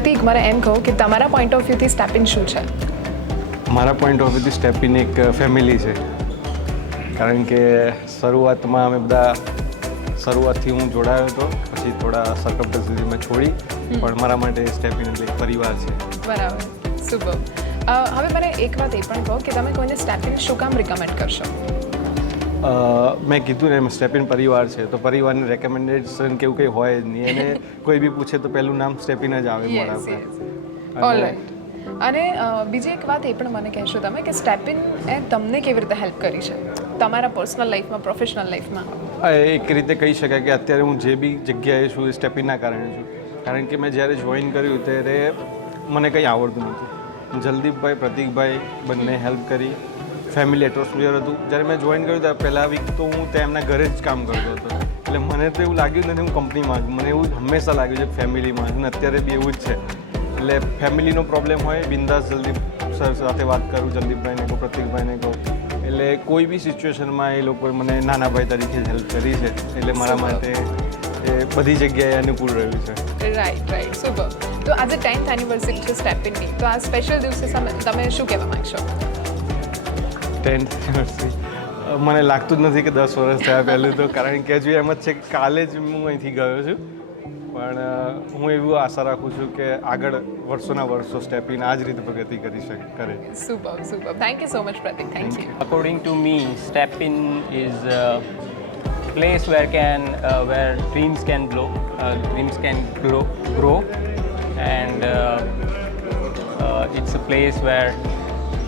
પ્રતીક, મને એમ કહો કે તમારા પોઈન્ટ ઓફ વ્યૂથી સ્ટેપ ઇન શું છે? મારા પોઈન્ટ ઓફ વ્યૂથી સ્ટેપ ઇન એક ફેમિલી છે. કારણ કે શરૂઆતમાં અમે બધા શરૂઆતથી હું જોડાયો હતો, પછી થોડા સરકમસ્ટન્સીસ મેં છોડી, પણ મારા માટે સ્ટેપ ઇન એટલે એક પરિવાર છે. બરાબર, સુપર. હવે મને એક વાત એ પણ કહો કે તમે કોઈને સ્ટેપ ઇન શું કામ રિકમેન્ડ કરશો? મેં કીધું ને, સ્ટેપ ઇન પરિવાર છે, તો પરિવારની રેકમેન્ડેશન કે એવું કંઈ હોય જ નહીં. એને કોઈ બી પૂછે તો પહેલું નામ સ્ટેપ ઇન જ આવે મારા પર. ઓલરાઈટ. અને બીજી એક વાત એ પણ મને કહેશો તમે કે સ્ટેપ ઇન એ તમને કેવી રીતે હેલ્પ કરી છે તમારા પર્સનલ લાઈફમાં, પ્રોફેશનલ લાઈફમાં? એક રીતે કહી શકાય કે અત્યારે હું જે બી જગ્યાએ છું એ સ્ટેપ ઇનના કારણે છું. કારણ કે મેં જ્યારે જોઈન કર્યું ત્યારે મને કંઈ આવડતું નહોતું. જલદીપભાઈ, પ્રતીકભાઈ બંને હેલ્પ કરી. ફેમિલી એટમોસ્ફિયર હતું. જ્યારે મેં જોઈન કર્યું ત્યારે પહેલા વીક તો હું ત્યાં એમના ઘરે જ કામ કરતો હતો. એટલે મને તો એવું લાગ્યું નથી હું કંપનીમાં છું. મને એવું હંમેશા લાગ્યું છે ફેમિલીમાં છું, અને અત્યારે બી એવું જ છે. એટલે ફેમિલીનો પ્રોબ્લેમ હોય, બિંદાસ જલદીપ સર સાથે વાત કરું, જલદીપભાઈને કહું, પ્રતીકભાઈને કહું. એટલે કોઈ બી સિચ્યુએશનમાં એ લોકોએ મને નાના ભાઈ તરીકે હેલ્પ કરી છે. એટલે મારા માટે એ બધી જગ્યાએ અનુકૂળ રહ્યું છે. Right, super. તો આજે 10th એનિવર્સરી છે સ્ટેપ ઇનની, તો આ સ્પેશિયલ દિવસે તમે શું કહેવા માંગશો? 10th એનિવર્સરી મને લાગતું જ નથી કે 10 વર્ષ થયા પહેલું તો, કારણ કે હજુ એમ જ છે કે કાલે જ હું અહીંથી ગયો છું. પણ હું એવું આશા રાખું છું કે આગળ વર્ષોના વર્ષો સ્ટેપ ઇન આ જ રીતે પ્રગતિ કરે. Super. Thank you so much Prateek. Thank you. According to me, step in is a place where dreams can grow, and it's a place where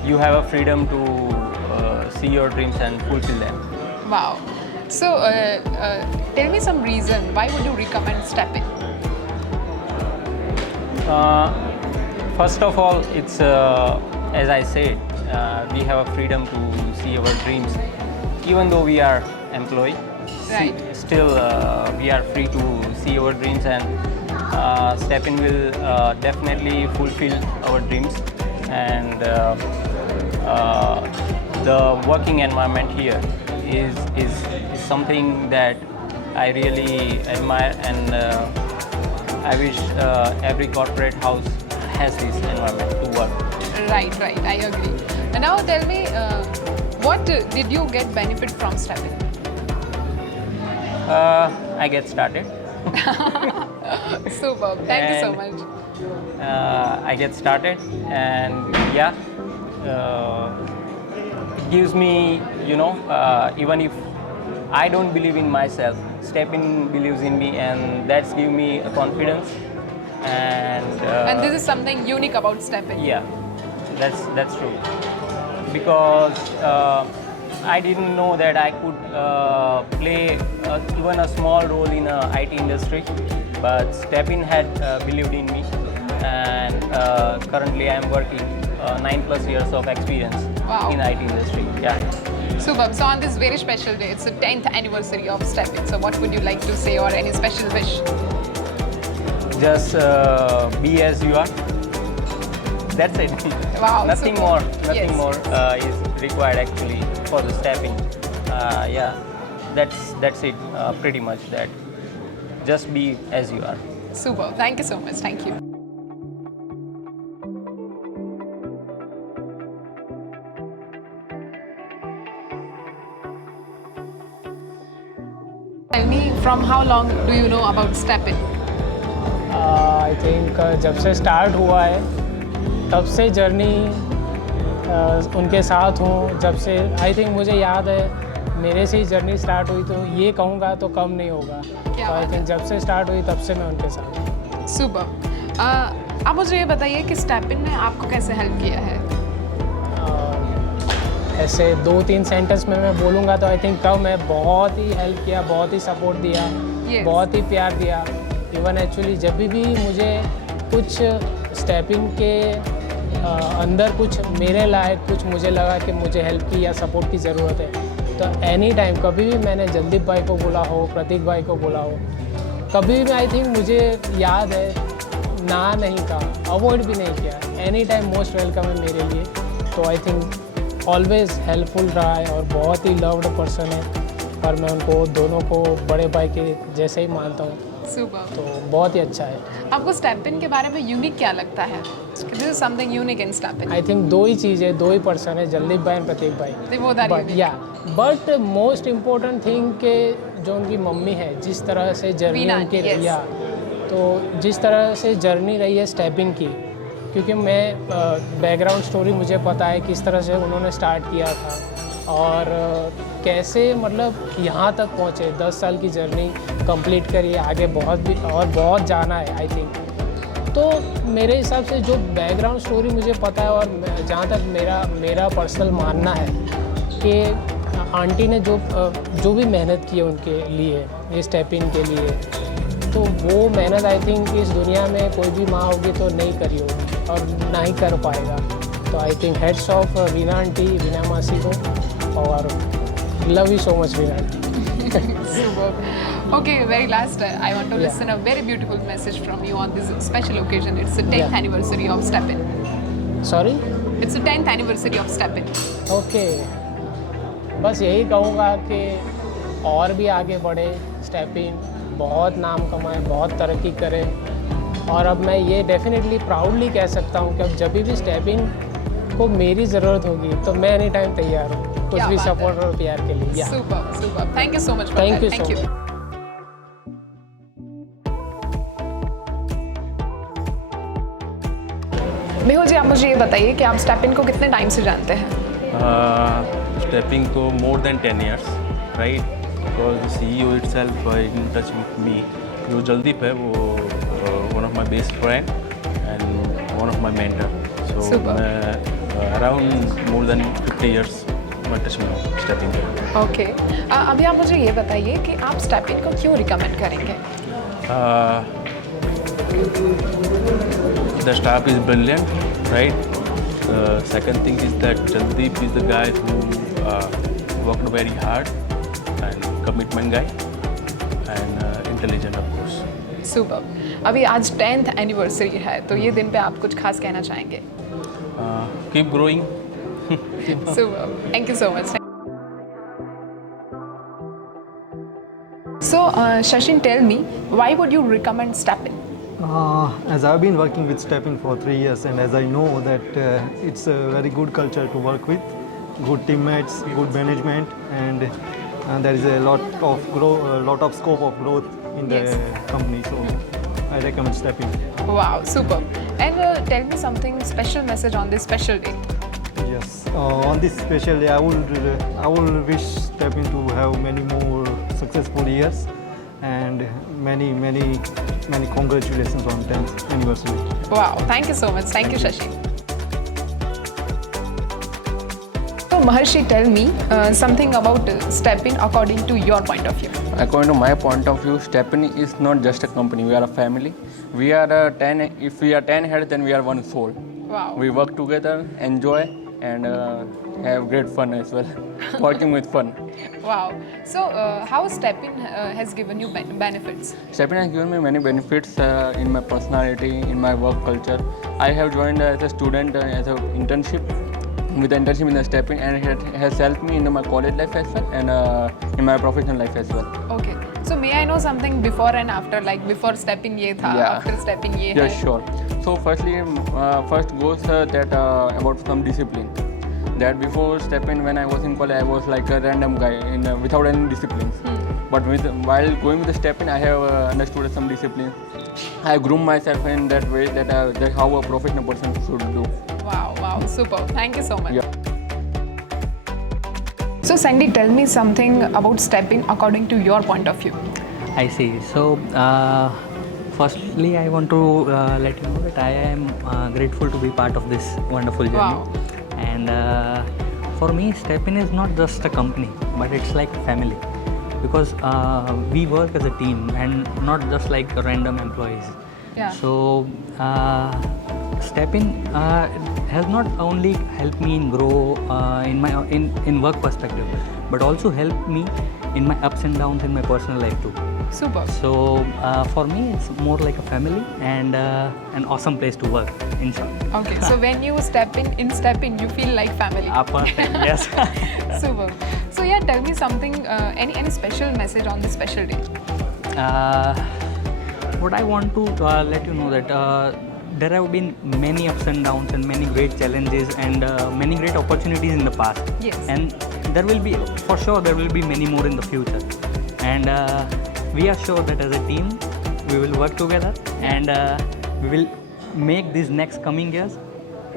you have a freedom to see your dreams and fulfill them. Wow. So, tell me some reason why would you recommend step in? First of all, it's as I said, we have a freedom to see our dreams, even though we are employed. Right. Still, we are free to see our dreams, and step in will definitely fulfill our dreams. And the working environment here is something that I really admire, and I wish every corporate house has this environment to work. Right. I agree. And now tell me, what did you get benefit from step in? I get started. Superb. Thank you so And- much. I get started, and yeah, it gives me, even if I don't believe in myself, Step In believes in me, and that's give me a confidence. And this is something unique about step in. Yeah, that's true. Because I didn't know that I could play even a small role in a IT industry, but Step In had believed in me, and currently I am working 9+ years of experience Wow. in IT industry. Yeah. Superb. So on this very special day, it's the 10th anniversary of Step In. So what would you like to say, or any special wish? Just be as you are. That's it. Wow. Nothing superb. more. Nothing Yes. more is required actually for the stepping. Yeah, that's it. Pretty much that. Just be as you are. Superb. Thank you so much. Thank you. Tell me, from how long do you know about Step In? I think जब से start हुआ है तब से journey उनके साथ हूँ. जब से आई थिंक मुझे याद है मेरे से ही जर्नी स्टार्ट हुई, तो ये कहूँगा तो कम नहीं होगा. क्या तो आई बात थिंक जब से स्टार्ट हुई तब से मैं उनके साथ हूँ. सुपर. आप मुझे ये बताइए कि स्टेप इन ने आपको कैसे हेल्प किया है? ऐसे 2-3 सेंटेंस में मैं बोलूँगा तो आई थिंक कम है. बहुत ही हेल्प किया, बहुत ही सपोर्ट दिया, Yes. बहुत ही प्यार दिया. इवन एक्चुअली जब भी मुझे कुछ स्टेपिंग के अंदर कुछ मेरे लायक कुछ मुझे लगा कि मुझे हेल्प की या सपोर्ट की ज़रूरत है, तो एनी टाइम कभी भी मैंने जलदीप भाई को बोला हो, प्रतीक भाई को बोला हो, कभी भी आई थिंक मुझे याद है ना नहीं कहा, अवॉइड भी नहीं किया. एनी टाइम मोस्ट वेलकम है मेरे लिए. तो आई थिंक ऑलवेज हेल्पफुल रहा है और बहुत ही लव्ड पर्सन है, और मैं उनको दोनों को बड़े भाई के जैसे ही मानता हूँ. सुपर। तो बहुत ही अच्छा है। आपको स्टेप इन के बारे में यूनिक क्या लगता है? This is something unique in step in. I think दो ही चीज़ है, दो ही पर्सन है, जल्दीप भाई और प्रतीक भाई। They both are but unique. या बट मोस्ट इम्पोर्टेंट थिंग के जो उनकी मम्मी है, जिस तरह से जर्नी वीना उनकी आंटी, yes. या तो जिस तरह से जर्नी रही है स्टेपिंग की, क्योंकि मैं बैकग्राउंड स्टोरी मुझे पता है किस तरह से उन्होंने स्टार्ट किया था और कैसे मतलब यहाँ तक पहुँचे। 10 साल की जर्नी कंप्लीट करी, आगे बहुत भी और बहुत जाना है आई थिंक। तो मेरे हिसाब से जो बैकग्राउंड स्टोरी मुझे पता है और जहाँ तक मेरा पर्सनल मानना है कि आंटी ने जो भी मेहनत की है उनके लिए, ये स्टेप इन के लिए, तो वो मेहनत आई थिंक इस दुनिया में कोई भी माँ होगी तो नहीं करी होगी और ना ही कर पाएगा। तो I think heads of Veena aunty, Veena मासी को, और love you so much Veena aunty. Okay, very last, I want to Yeah. listen a very beautiful message from you on this special occasion. It's the 10th Yeah. anniversary of Step In. Sorry. It's the 10th anniversary of Step In. Okay, बस यही कहूँगा कि और भी आगे बढ़े, step in बहुत नाम कमाए, बहुत तरक्की करे। और अब मैं ये डेफिनेटली प्राउडली कह सकता हूँ कि अब जब भी स्टेप इन को मेरी ज़रूरत होगी तो मैं एनी टाइम तैयार हूँ कुछ क्या भी बात है। सपोर्ट और प्यार के लिए। या Super, super. Thank you so much for Thank that. you so much. Mehul जी, आप मुझे ये बताइए कि आप स्टेप इन को कितने टाइम से जानते हैं? Stepping to more than 10 years, right? Because the CEO itself in touch with me. जो जल्दीप है वो one of my best friend and one of my mentor. So Super. मैं around more than 50 years मैं touch में हूँ stepping पे। Okay, अभी आप मुझे ये बताइए कि आप स्टेप इन को क्यों रिकमेंड करेंगे? The staff is brilliant, right? Second thing is that Jaldeep is the guy who worked very hard and commitment guy and intelligent of course. Super. अभी आज 10th एनिवर्सरी है, तो ये दिन पे आप कुछ खास कहना चाहेंगे? Keep growing. Super. Thank you so much. So, Shashin, tell me, why would you recommend Step In? As I've been working with StepIn for 3 years, and as I know that it's a very good culture to work with, good teammates, good management, and there is a lot of scope of growth in the Yes. company. So I recommend StepIn. Wow, super. And tell me something special message on this special day. Yes. On this special day, I will wish StepIn to have many more successful years, and many congratulations on 10th anniversary. Wow, thank you so much. Thank you, Shashi. So, Maharshi, tell me something about Step In according to your point of view. According to my point of view, Stepney is not just a company. We are a family. We are 10. If we are 10 heads, then we are one soul. Wow. We work together, enjoy, and have great fun as well. Working with fun. Wow. So, how Step In has given you benefits? Stepney has given me many benefits in my personality, in my work culture. I have joined as a student as an internship. With the internship in the Step In, and it has helped me in my college life as well and in my professional life as well. Okay. So, may I know something before and after? Like before Step In ye tha, Yeah. after Step In ye Yes, hai. sure. So firstly, first goes that about some discipline. That before Step In, when I was in college, I was like a random guy without any disciplines. But while going with the Step In, I have understood some discipline. I groomed myself in that way that how a professional person should do. Wow, wow, super. Thank you so much. Yeah. So, Sandy, tell me something about Step In according to your point of view. I see. So, firstly, I want to let you know that I am grateful to be part of this wonderful journey. Wow. And for me, StepIn is not just a company, but it's like a family. Because we work as a team and not just like random employees. Yeah. So, StepIn has not only helped me in grow in work perspective, but also helped me in my ups and downs in my personal life too. Super. So for me, it's more like a family and an awesome place to work. In short. Okay, so when you Step In, you feel like family. Perfect. Yes. Super. So yeah, tell me something, any special message on this special day? what I want to let you know that there have been many ups and downs and many great challenges and many great opportunities in the past. Yes. And there will be, for sure, there will be many more in the future. And we are sure that as a team, we will work together and we will make these next coming years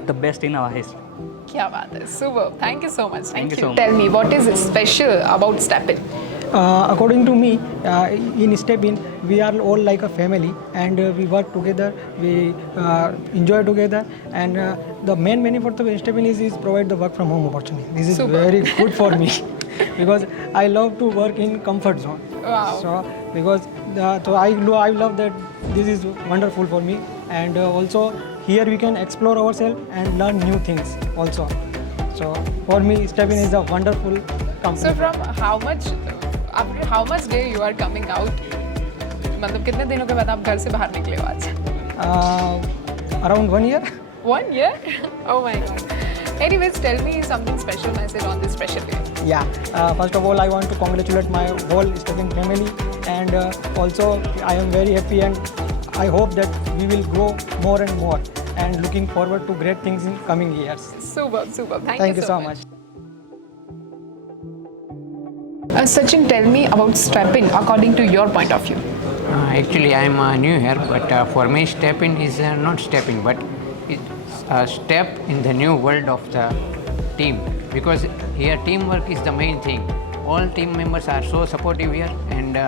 the best in our history. क्या बात है, super, thank you so much, Thank you so much. Tell me what is special about Steppin? According to me, in StepIn, we are all like a family, and we work together, we enjoy together, and the main benefit of StepIn is provide the work from home opportunity. This is Super. very good for me because I love to work in comfort zone. Wow. So because I love that this is wonderful for me, and also here we can explore ourselves and learn new things also. So for me, StepIn is a wonderful company. So from after how much day you are coming out? मतलब कितने दिनों के बाद आप घर से बाहर निकले हो आज? Around 1 year. 1 year? Oh my god. Anyways, tell me something special message on this special day. Yeah, first of all, I want to congratulate my whole StepIn family, and also I am very happy, and I hope that we will grow more and more, and looking forward to great things in coming years. Super, super. Thank you so much. Sachin, tell me about stepping according to your point of view. Actually, I am new here, but for me, StepIn is not stepping, but it's a step in the new world of the team. Because here, teamwork is the main thing. All team members are so supportive here, and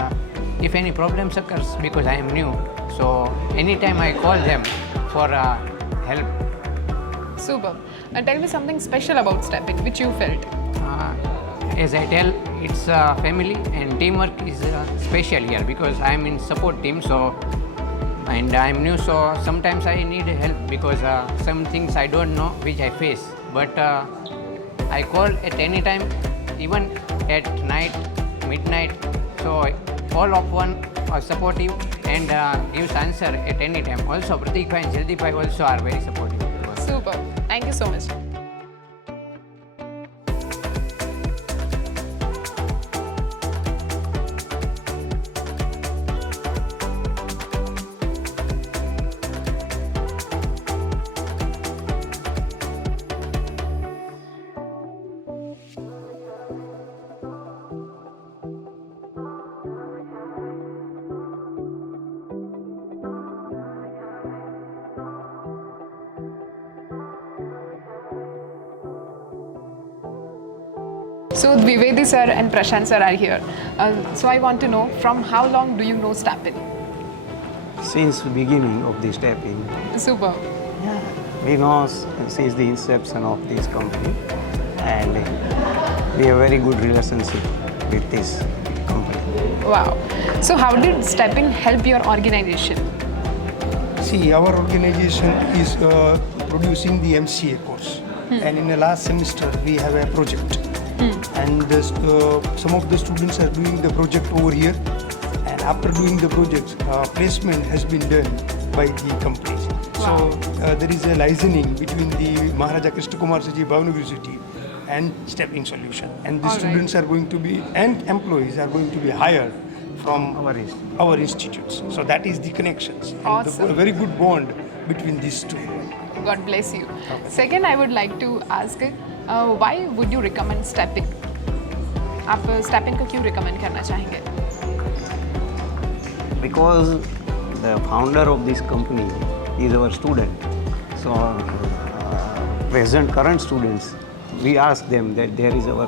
if any problems occurs, because I am new, so anytime I call them for help. Super. Tell me something special about stepping, which you felt. As I tell, it's a family, and teamwork is special here because I'm in support team. So, and I'm new, so sometimes I need help because some things I don't know which I face. But I call at any time, even at night, midnight. So all of one are supportive and gives answer at any time. Also, Pratik bhai and Jaldeep bhai also are very supportive. Super. Thank you so much. So Dwivedi sir and Prashant sir are here. So I want to know, from how long do you know StepIn? Since the beginning of the StepIn, Super. we know since the inception of this company, and we have very good relationship with this company. Wow. So how did StepIn help your organization? See, our organization is producing the MCA course, and in the last semester we have a project, and some of the students are doing the project over here, and after doing the project, placement has been done by the companies. Wow. So there is a licensing between the Maharaja Krishna Kumar Saji Bhavana University and StepIn Solution, and the All right. students are going to be, and employees are going to be hired from our institutes. So that is the connections. And Awesome. a very good bond between these two. God bless you. Second, I would like to ask, why would you recommend StepIn? आप StepIn को क्यों recommend करना चाहेंगे? Because the founder of this company is our student. So current students, we ask them that there is our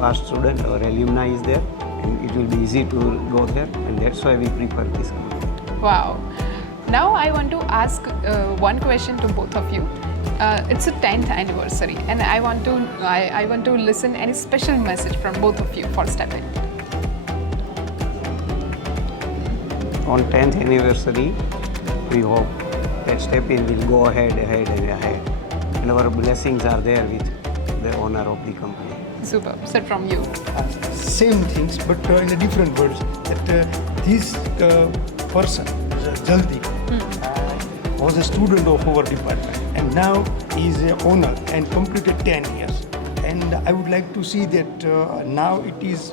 past student or alumni is there, and it will be easy to go there, and that's why we prefer this company. Wow. Now I want to ask one question to both of you. It's a 10th anniversary, and I want to listen any special message from both of you for StepIn. On 10th anniversary, we hope that StepIn will go ahead, and our blessings are there with the owner of the company. Super. Sir, from you. Same things, but in a different words. That this person, Jaldeep, was a student of our department, and now he is an owner and completed 10 years. And I would like to see that now it is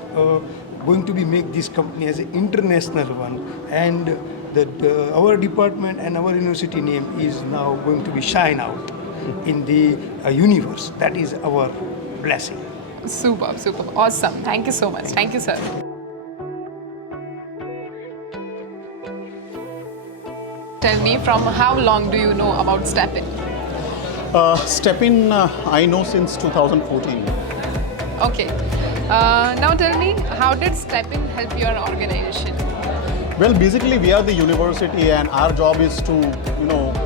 going to be make this company as an international one, and that our department and our university name is now going to be shine out in the universe. That is our blessing. Superb, superb. Awesome. Thank you so much. Thank you, sir. Tell me, from how long do you know about STEPIN? STEPIN, I know since 2014. Okay. Now tell me, how did STEPIN help your organization? Well, basically, we are the university, and our job is to,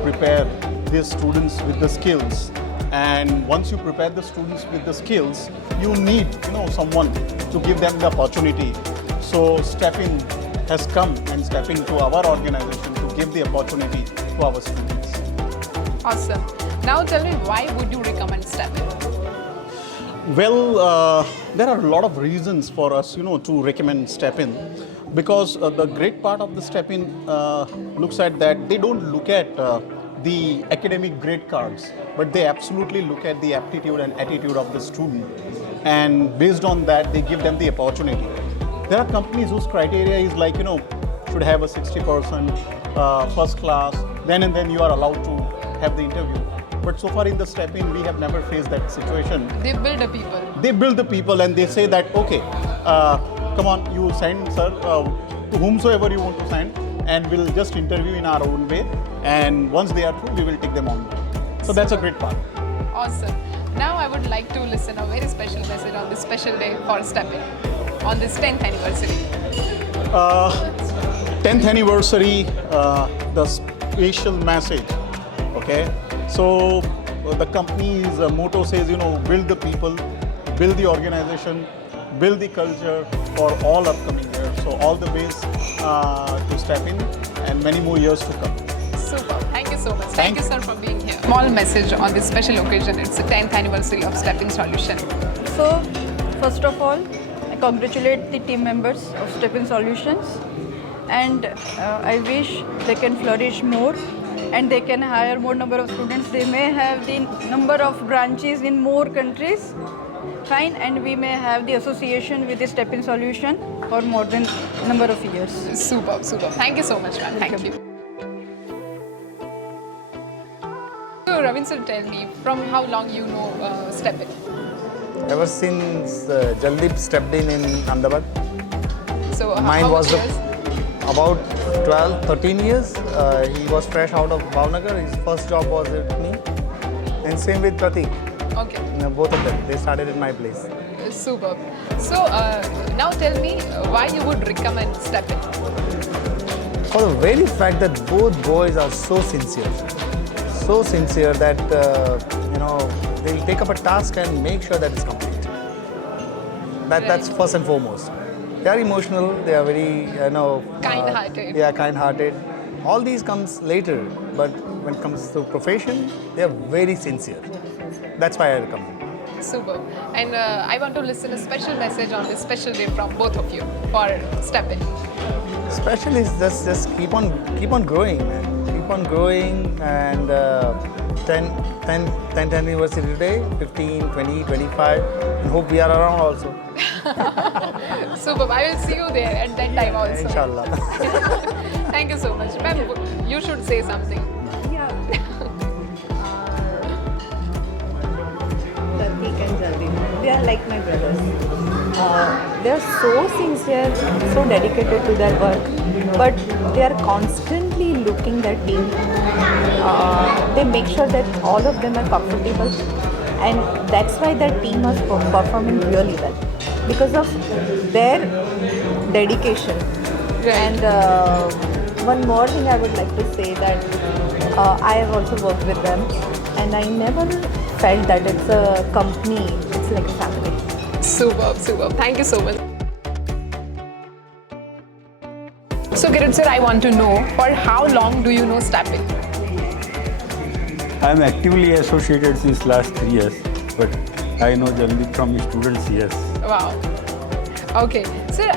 prepare these students with the skills. And once you prepare the students with the skills, you need, someone to give them the opportunity. So STEPIN has come and stepping to our organization to give the opportunity to our students. Awesome. Now tell me, why would you recommend STEPIN? Well, there are a lot of reasons for us, to recommend STEPIN, because the great part of the STEPIN looks at that they don't look at the academic grade cards, but they absolutely look at the aptitude and attitude of the student, and based on that, they give them the opportunity. There are companies whose criteria is like, should have a 60% first class, then and then you are allowed to have the interview. But so far in the STEPIN, we have never faced that situation. They build the people. They build the people and they say that, okay, come on, you send, sir, to whomsoever you want to send, and we'll just interview in our own way. And once they are through, we will take them on. So that's a great part. Awesome. Now I would like to listen a very special message on this special day for STEPIN, on this 10th anniversary. 10th anniversary, the special message, okay? So the company's motto says, build the people, build the organization, build the culture for all upcoming years. So all the ways to STEPIN and many more years to come. Super. Thank you so much. Thank you, sir, for being here. Small message on this special occasion. It's the 10th anniversary of STEPIN Solution. So, first of all, I congratulate the team members of STEPIN Solutions, and I wish they can flourish more and they can hire more number of students. They may have the number of branches in more countries, fine, and we may have the association with the STEPIN Solution for more than number of years. Superb, superb. Thank you so much, ma'am. Thank you. So, Ravin sir, tell me, from how long you know STEPIN? Ever since Jaldeep stepped in Ahmedabad. So, Mine how was much years? About 12, 13 years. He was fresh out of Bhavnagar. His first job was with me. And same with Pratik. Okay. Both of them. They started in my place. Superb. So, now tell me why you would recommend STEPIN? For the very fact that both boys are so sincere. So sincere that, they'll take up a task and make sure that it's complete. That's first and foremost. They are emotional, they are very, kind-hearted. Yeah, kind-hearted. All these comes later, but when it comes to profession, they are very sincere. That's why I recommend. Superb. And I want to listen a special message on this special day from both of you for STEPIN. Special is just keep on growing, man. Keep on growing, and 10th anniversary today, 15, 20, 25, and hope we are around also. Superb. I will see you there at that time also. Inshallah. Thank you so much. Ma'am, you should say something. Yeah. Pratik and Jaldeep, they are like my brothers. They are so sincere, so dedicated to their work, but they are constantly looking their team. They make sure that all of them are comfortable, and that's why their team is performing really well because of their dedication. And one more thing I would like to say that I have also worked with them, and I never felt that it's a company, it's like a family. Superb, superb. Thank you so much. So, Kiran sir, I want to know, for how long do you know STEPIN? I am actively associated since last 3 years, but I know Jaldeep from students, yes. Wow. Okay. Sir,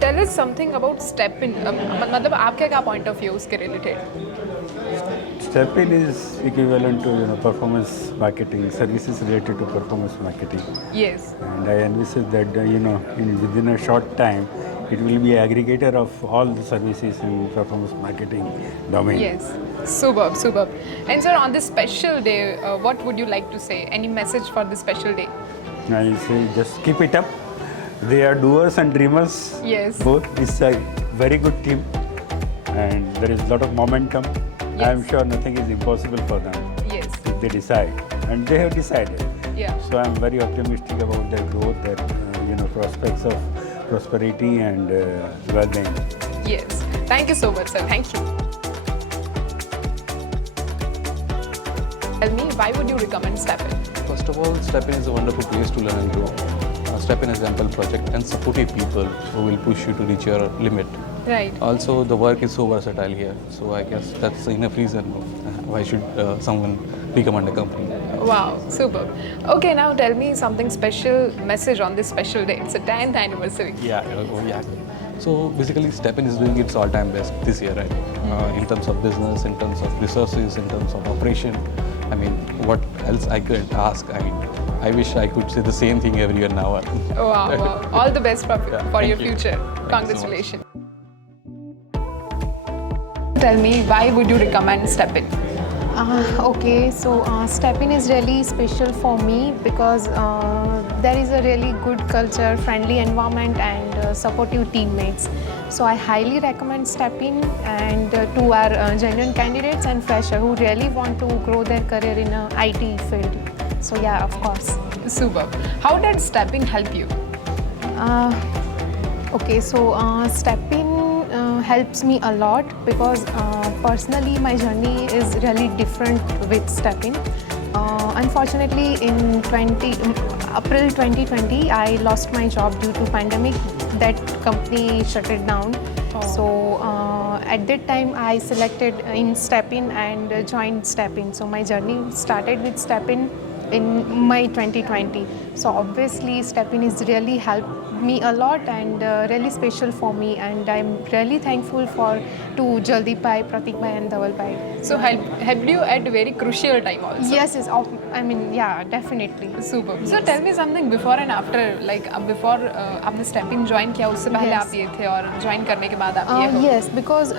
tell us something about STEPIN. मतलब आपका क्या point of view उसके related? STEPIN is equivalent to performance marketing, services related to performance marketing. Yes. And I envisage that within a short time it will be aggregator of all the services in performance marketing domain. Yes, superb, superb. And sir, on this special day, what would you like to say? Any message for this special day? I say just keep it up. They are doers and dreamers. Yes. Both. It's a very good team, and there is a lot of momentum. I am sure nothing is impossible for them. Yes. If they decide, and they have decided. Yeah. So I am very optimistic about their growth, their prospects of prosperity and well-being. Yes. Thank you so much, sir. Thank you. Tell me, why would you recommend StepIn? First of all, StepIn is a wonderful place to learn and grow. StepIn is an ample project and supportive people who will push you to reach your limit. Right. Also, the work is so versatile here, so I guess that's enough reason why should someone recommend a company. Wow, superb. Okay, now tell me something special message on this special day. It's a 10th anniversary. Yeah. So basically, StepIn is doing its all-time best this year, right? In terms of business, in terms of resources, in terms of operation. I mean, what else I could ask? I mean, I wish I could say the same thing every year now. Wow, wow. All the best for your thank you. future. Thank you so much. Congratulations. Tell me, why would you recommend StepIn? Okay, so StepIn is really special for me because there is a really good culture, friendly environment and supportive teammates. So I highly recommend StepIn and to our genuine candidates and freshers who really want to grow their career in a IT field. So yeah, of course. Superb. How did StepIn help you? Okay, so StepIn helps me a lot because personally my journey is really different with StepIn. Unfortunately, in April 2020, I lost my job due to pandemic. That company shut it down. So at that time, I selected in StepIn and joined StepIn. So my journey started with StepIn in May 2020. So obviously, StepIn is really helped me a lot and really special for me, and I'm really thankful to Jaldeep Bhai, Pratik Bhai and Dhaval Bhai. So helped you at a very crucial time also. Yes, I mean, yeah, definitely. Super. Yes. So tell me something before and after, like before आपने StepIn join किया उससे पहले Yes. आप ये थे और join करने के बाद आप ये हो. Yes, because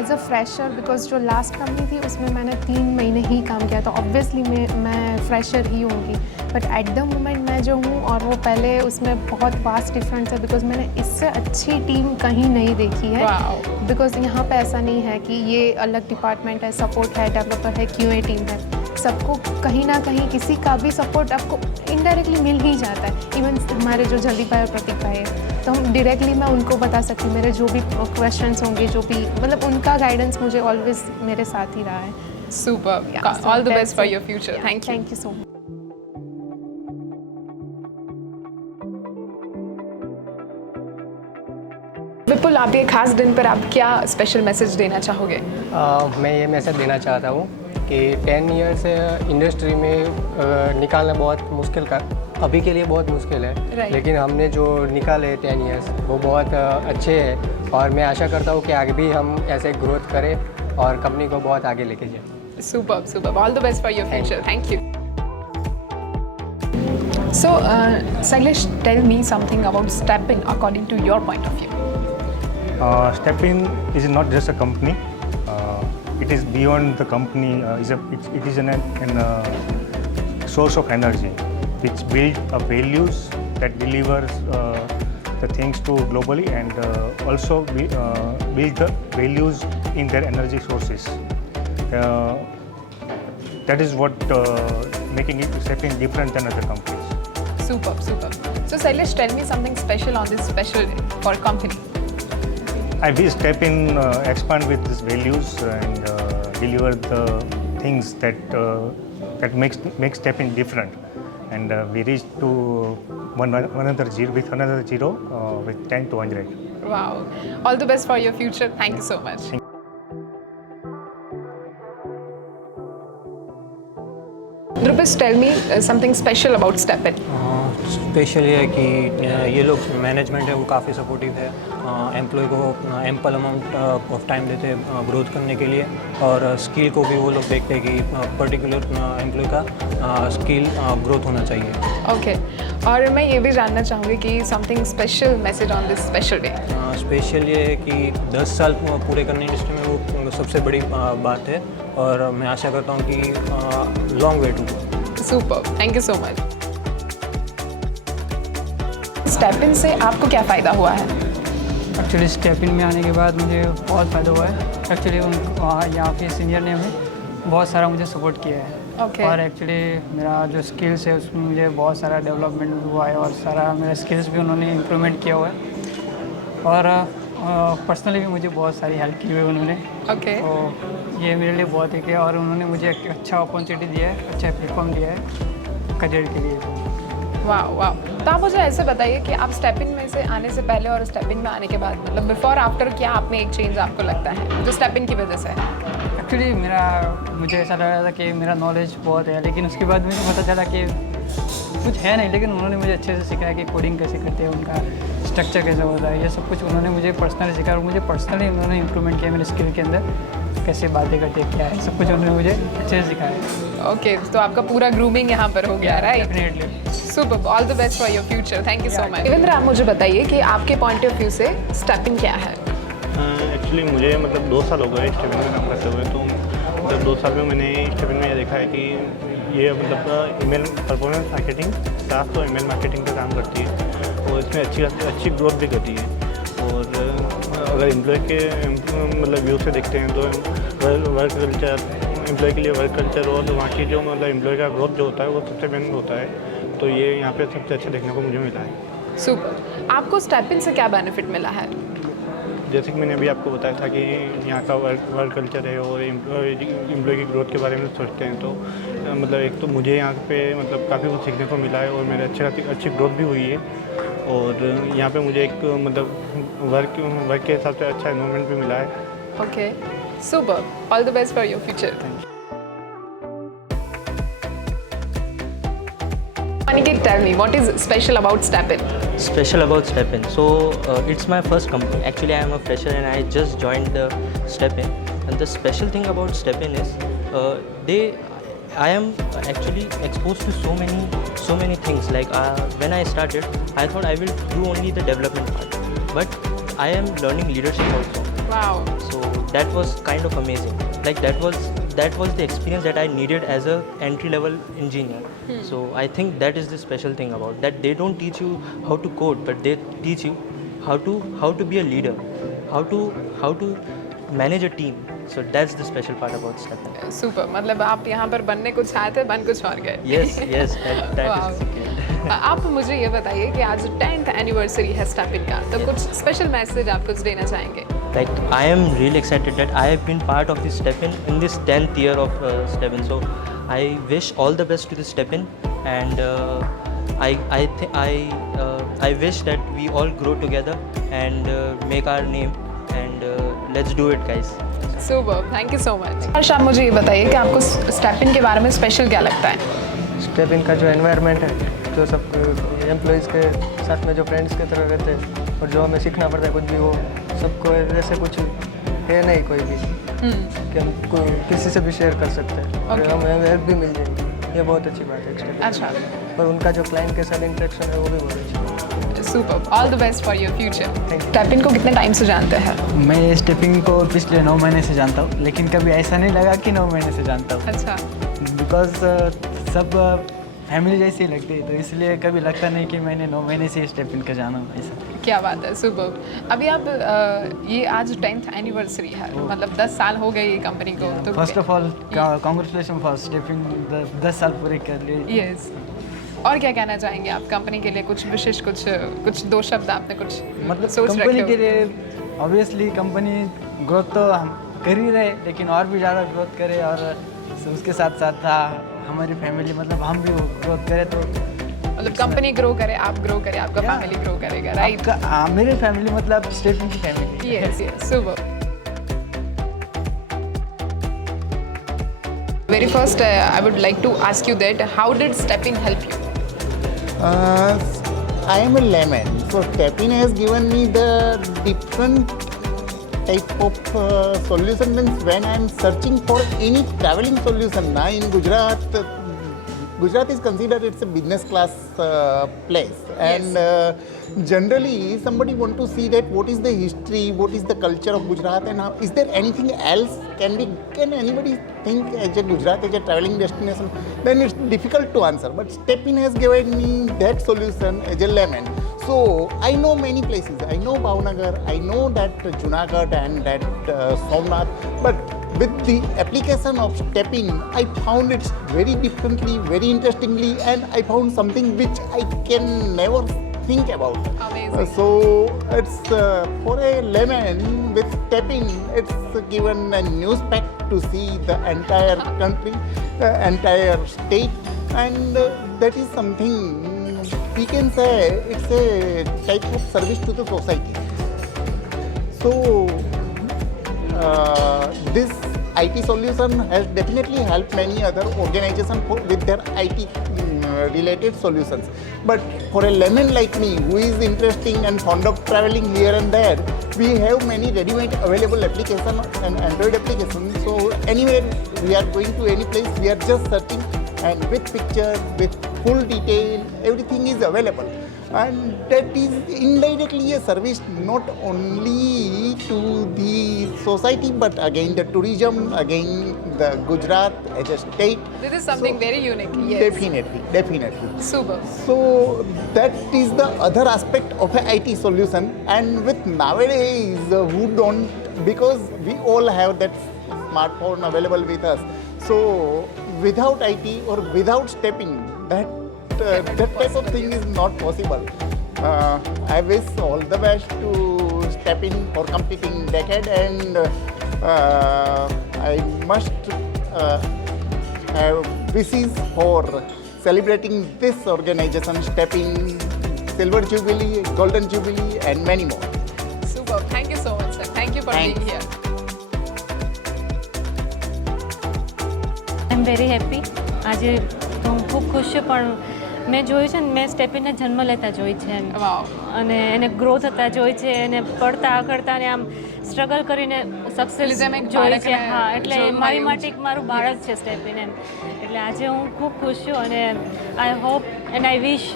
as a fresher, because जो last company थी उसमें मैंने 3 महीने ही काम किया, तो obviously मैं fresher ही होंगी. But at the moment मैं जो हूँ और वो पहले उसमें बहुत vast difference है, because मैंने इससे अच्छी टीम कहीं नहीं देखी है. Wow. Because यहाँ पे ऐसा नहीं है कि ये अलग डिपार्टमेंट है, सपोर्ट है, डेवलपर है, QA टीम है. सबको कहीं ना कहीं किसी का भी सपोर्ट आपको इनडायरेक्टली मिल ही जाता है. इवन हमारे जो जल्दी भाई और प्रतीक भाई है, तो हम डायरेक्टली मैं उनको बता सकती हूँ. मेरे जो भी क्वेश्चंस होंगे, जो भी मतलब उनका गाइडेंस मुझे ऑलवेज मेरे साथ ही रहा है. Superb. Yeah, All the that's best for it. your future. Yeah, Thank you. Thank you so much. विपुल, आप ये खास दिन पर आप क्या स्पेशल मैसेज देना चाहोगे? मैं ये मैसेज देना चाहता हूँ कि 10 ईयर से इंडस्ट्री में निकालना बहुत मुश्किल का अभी के लिए बहुत मुश्किल है. Right. लेकिन हमने जो निकाले 10 ईयर्स वो बहुत अच्छे हैं, और मैं आशा करता हूँ कि आगे भी हम ऐसे ग्रोथ करें और कंपनी को बहुत आगे लेके जाएं. Superb, superb. All the best for your future. Thank you. So, Sailesh, tell me something about StepIn according to your point of view. StepIn is not just a company. It is beyond the company. It is a source of energy which builds values that delivers the things to globally, and also build the values in their energy sources. That is what making it StepIn different than other companies. Superb, superb. So, Sailesh, tell me something special on this special day for company. I wish StepIn expand with these values and deliver the things that makes StepIn different. And we reach to another zero with 10 to 100. Wow. All the best for your future. Thank you so much. Dhrupesh, tell me something special about StepIn. Special ये है कि ये लोग management है वो काफ़ी supportive है, employ को एम्पल अमाउंट ऑफ टाइम देते हैं ग्रोथ करने के लिए, और स्किल को भी वो लोग देखते हैं कि पर्टिकुलर एम्प्लॉय का स्किल ग्रोथ होना चाहिए। ओके, और मैं ये भी जानना चाहूँगी कि something special message on this special day. Special ये है कि 10 साल पूरे करने इंडस्ट्री में वो सबसे बड़ी बात है, और मैं आशा करता हूँ कि long way to go. Super, thank you so much. Steppin से आपको क्या फ़ायदा हुआ है? एक्चुअली स्टेपिन में आने के बाद मुझे बहुत फ़ायदा हुआ है। एक्चुअली यहाँ के सीनियर ने हमें बहुत सारा मुझे सपोर्ट किया है। Okay. और एक्चुअली मेरा जो स्किल्स है उसमें मुझे बहुत सारा डेवलपमेंट हुआ है, और सारा मेरा स्किल्स भी उन्होंने इम्प्रूवमेंट किया हुआ है, और पर्सनली भी मुझे बहुत सारी हेल्प की हुई है उन्होंने। Okay. तो ये मेरे लिए बहुत है कि, और उन्होंने मुझे एक अच्छा अपॉर्चुनिटी दिया है, अच्छा प्लेटफॉर्म दिया है करियर के लिए। वाह वाह, तो आप मुझे ऐसे बताइए कि आप स्टेपिन में से आने से पहले और स्टेपिन में आने के बाद, मतलब बिफोर आफ्टर, क्या आप में एक चेंज आपको लगता है जो स्टेपिन की वजह से है? एक्चुअली मुझे ऐसा लग रहा था कि मेरा नॉलेज बहुत है, लेकिन उसके बाद मुझे पता चला कि कुछ है नहीं, लेकिन उन्होंने मुझे अच्छे से सिखाया कि कोडिंग कैसे करते हैं, उनका स्ट्रक्चर कैसे होता है, ये सब कुछ उन्होंने मुझे पर्सनली सिखाया, और मुझे पर्सनली उन्होंने इम्प्रूवमेंट किया मेरे स्किल के अंदर, कैसे बातें करते हैं, क्या है, सब कुछ उन्होंने मुझे अच्छे से सिखाया। ओके, तो आपका पूरा ग्रूमिंग यहाँ पर हो गया, right? Definitely. Super, all the best for your future, thank you so much. Devendra, आप मुझे बताइए कि आपके पॉइंट ऑफ व्यू से स्टेपिन क्या है? एक्चुअली मुझे मतलब 2 साल हो गए स्टेपिन में काम करते हुए, तो मतलब 2 साल में मैंने स्टेपिन में ये देखा है कि ये मतलब ईमेल परफॉर्मेंस मार्केटिंग स्टाफ तो ईमेल मार्केटिंग का काम करती है, और इसमें अच्छी ग्रोथ भी करती है। और अगर एम्प्लॉय के मतलब व्यू से देखते हैं तो वर्क कल्चर, एम्प्लॉय के लिए वर्क कल्चर, और वहाँ की जो मतलब एम्प्लॉय का ग्रोथ जो होता है वो सबसे मेन होता है, तो ये यहाँ पे सबसे अच्छा देखने को मुझे मिला है। सुपर, आपको स्टेपिन से क्या बेनिफिट मिला है? जैसे कि मैंने अभी आपको बताया था कि यहाँ का वर्क कल्चर है, और एम्प्लॉय की ग्रोथ के बारे में सोचते हैं, तो मतलब एक तो मुझे यहाँ पे मतलब काफ़ी कुछ सीखने को मिला है, और मेरे अच्छी ग्रोथ भी हुई है, और यहाँ पे मुझे एक मतलब वर्क के हिसाब से अच्छा एनवायरनमेंट भी मिला है। Okay, super, all the best for your future. Aniket, tell me, what is special about StepIn? Special about StepIn. So it's my first company. Actually, I am a fresher and I just joined StepIn. And the special thing about StepIn is I am actually exposed to so many things. Like when I started, I thought I will do only the development part, but I am learning leadership also. Wow. So that was kind of amazing. Like that was the experience that I needed as a entry-level engineer. So I think that is the special thing about that. They don't teach you how to code, but they teach you how to be a leader, how to manage a team. So that's the special part about StepIn. Super, मतलब आप यहाँ पर बनने कुछ आए थे, बन कुछ और गए। Yes, that is secret. आप मुझे ये बताइए कि आज 10th एनिवर्सरी है स्टेपिन का, तो कुछ स्पेशल मैसेज आप कुछ देना चाहेंगे? Like I am really excited that I have been part of this StepIn in this 10th year of StepIn. So I wish all the best to the StepIn, and I wish that we all grow together and make our name, and let's do it, guys. Super, thank you so much. Harsh, आप मुझे ये बताइए कि आपको steppin' के बारे में special क्या लगता है? स्टेपिन का जो एनवायरनमेंट है, जो सब एम्प्लॉयज़ के साथ में जो फ्रेंड्स की तरह रहते हैं, और जो हमें सीखना पड़ता है कुछ भी, वो सबको ऐसे कुछ है नहीं कोई भी कि हम किसी से भी शेयर कर सकते हैं, और हमें हेल्प भी मिल जाएगी, ये बहुत अच्छी बात है स्टेपिन। अच्छा, और उनका जो क्लाइंट के साथ इंटरेक्शन है वो भी बहुत अच्छा है। Super, all the best for your future. Steppin को कितने टाइम से जानते हैं? मैं स्टेपिन को पिछले 9 महीने से जानता हूँ, लेकिन कभी ऐसा नहीं लगा कि 9 महीने से जानता हूँ। अच्छा, बिकॉज सब फैमिली जैसी लगती है, तो इसलिए कभी लगता नहीं कि मैंने 9 महीने से स्टेपिन का जाना हूँ ऐसा। क्या बात है, सुपर। अभी आप ये आज 10th एनिवर्सरी है, मतलब 10 साल हो गए ये कंपनी को, तो first of all congratulation for Steppin 10 साल पूरे कर लिए। यस, और क्या कहना चाहेंगे आप कंपनी के लिए? कुछ विशेष, कुछ 2 शब्द आपने कुछ मतलब सोच रखे कंपनी हो? के लिए ऑब्वियसली कंपनी ग्रोथ तो हम कर ही रहे, लेकिन और भी ज़्यादा ग्रोथ करे, और उसके साथ साथ हमारी फैमिली, मतलब हम भी ग्रोथ करें, तो मतलब कंपनी ग्रो करे, आप ग्रो करे, आपका फैमिली ग्रो करेगा, राइट? मेरी फैमिली मतलब स्टेपिन की family. Yes yes, super. Very first, I would like to ask you that how did StepIn help you? I am a layman, so Stepin has given me the different type of solution. Means when I am searching for any traveling solution now in Gujarat, Gujarat is considered it's a business class place, and generally somebody want to see that what is the history, what is the culture of Gujarat, and how, is there anything else can anybody think as a Gujarat as a traveling destination? Then it's difficult to answer. But Stepin has given me that solution as a layman. So I know many places. I know Bhavnagar, I know that Junagadh and that Somnath, but with the application of Stepin, I found it very differently, very interestingly, and I found something which I can never think about. Amazing. So it's for a layman with Stepin, it's given a new spec to see the entire country, entire state, and that is something we can say it's a type of service to the society. So this IT solution has definitely helped many other organizations with their IT related solutions. But for a layman like me who is interested and fond of traveling here and there, we have many ready-made available applications and Android applications. So anywhere we are going to any place, we are just searching, and with picture, with full detail, everything is available. And that is indirectly a service not only to the society but again the tourism, again the Gujarat as a state. This is something very unique. Yes. Definitely. Super. So that is the other aspect of a IT solution. And with nowadays who don't, because we all have that smartphone available with us. So without IT or without Stepin, that type of thing is not possible. I wish all the best to Stepin for completing decade, and I must have wishes for celebrating this organization, Stepin Silver Jubilee, Golden Jubilee, and many more. Super. Thank you so much, sir. Thank you for being here. I am very happy. આજે તો હું ખૂબ ખુશ છું, પણ મેં જોયું છે ને, મેં સ્ટેપિનને જન્મ લેતા જોઈ છે એમ, અને એને ગ્રો થતા જોઈ છે, એને પડતા આકળતા ને આમ સ્ટ્રગલ કરીને સક્સેસ જોઈ છે. હા, એટલે મારી માટે એક મારું બાળક છે સ્ટેપિન એમ. એટલે આજે હું ખૂબ ખુશ છું, અને આઈ હોપ એન્ડ આઈ વિશ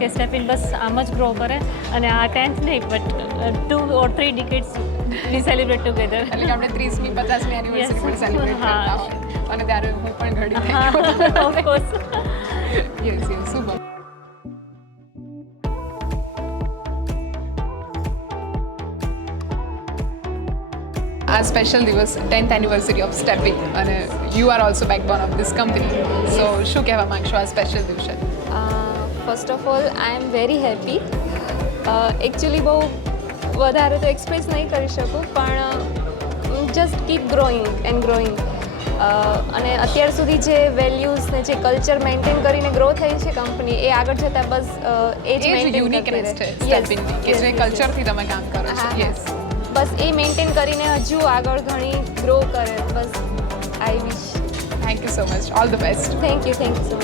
કે સ્ટેપિન બસ આમ જ ગ્રો કરે, અને આ 10th નહીં but 2 or 3 decades we celebrate together. એટલે આપણે 30મી 50મી એનિવર્સરી પણ સેલિબ્રેટ કરતા હોય, અને ત્યારે હું પણ ઘડી થઈ ઓફ કોર્સ. Yes super. આ સ્પેશિયલ દિવસ 10th એનિવર્સરી ઓફ સ્ટેપિન, અને you are also backbone of this company. So શું કહેવા માંગશો આ સ્પેશિયલ દિવસે? First of all I am very happy. Actually બહુ વધારે તો એક્સપ્રેસ નહીં કરી શકું, પણ just keep growing and growing. અને અત્યાર સુધી જે વેલ્યુઝ ને જે કલ્ચર મેન્ટેન કરીને ગ્રો થઈ છે કંપની, એ આગળ જતાં બસ એ જ મેન્ટેન યુનિકનેસ છે સ્ટેપિનની, કે જે કલ્ચરથી તમે કામ કરો છો. યસ, બસ એ મેન્ટેન કરીને હજુ આગળ ઘણી ગ્રો કરે. બસ I wish. Thank you so much. All the best. Thank you so much.